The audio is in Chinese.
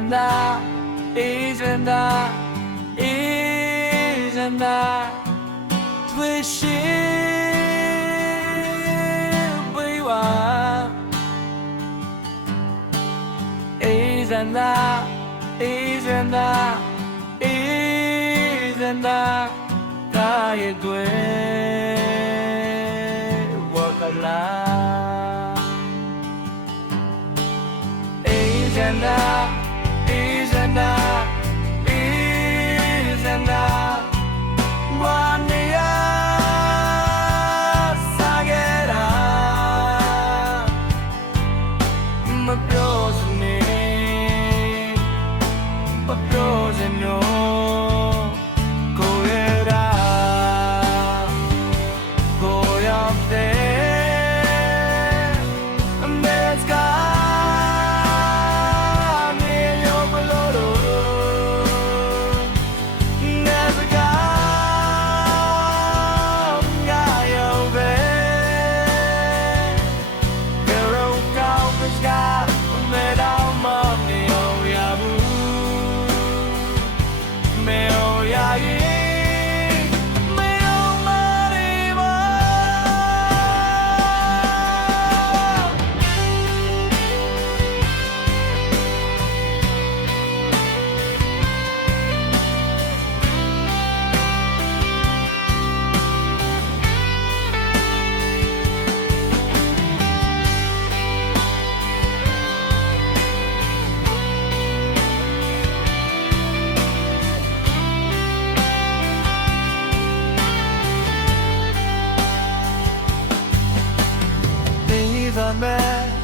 人的，一人的，一人的退行未完，一人的，一人的，一人的，他也对我很烂。一人的。Go out there. The man.